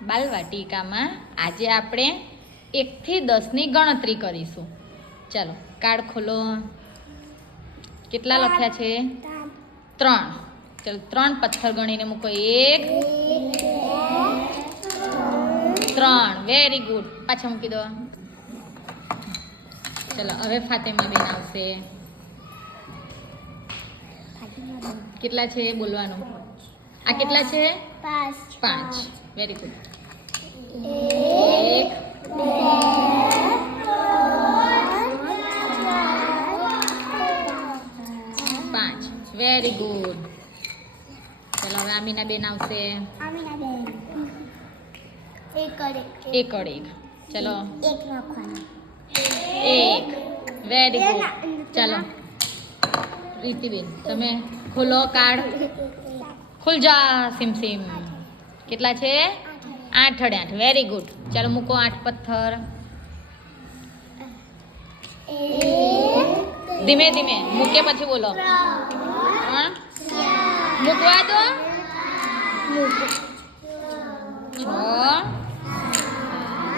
બાલવાટિકામાં આજે આપણે 1 થી 10 ની ગણતરી કરીશું. ચાલો કાર્ડ ખોલો. કેટલા લખ્યા છે? 3. ચાલો 3 પથ્થર ગણીને મૂકો. 1 3. Very good. પાછા મૂકી દો. ચાલો હવે ફાતિમા બેન આવશે. કેટલા છે બોલવાનું? આ કેટલા છે? 5. Very good. 1 5. Very good. ચાલો હવે આમીના બેન આવશે. એક. ચલો 1. Very good. ચાલો રીતિબેન તમે ખોલો કાર્ડ. ખુલ જા સિમ. કેટલા છે? 8. Very good. ચાલો મૂકો 8 પથ્થર. ધીમે ધીમે મૂકે પછી બોલો. મૂકવા દો. 6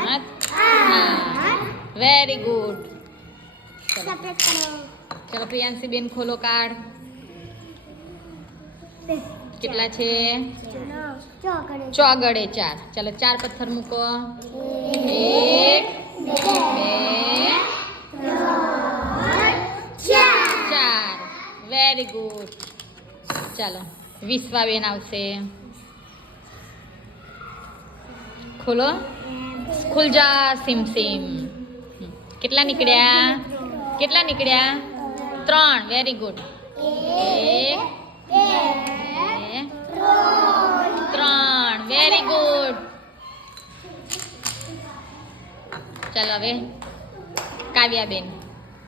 7 વેરી ગુડ. ચલો પ્રિયાંશી બેન ખોલો કાર્ડ. કેટલા છે? ચોગડે 4. ચાલો 4 પથ્થર મૂકો. 1 2 4. Very good. ચાલો વિશ્વાબેન આવશે. ખોલો. ખુલ જા સિમ. કેટલા નીકળ્યા? 3. Very good. 1 2 3. Very good. ચાલો હવે કાવ્યાબેન.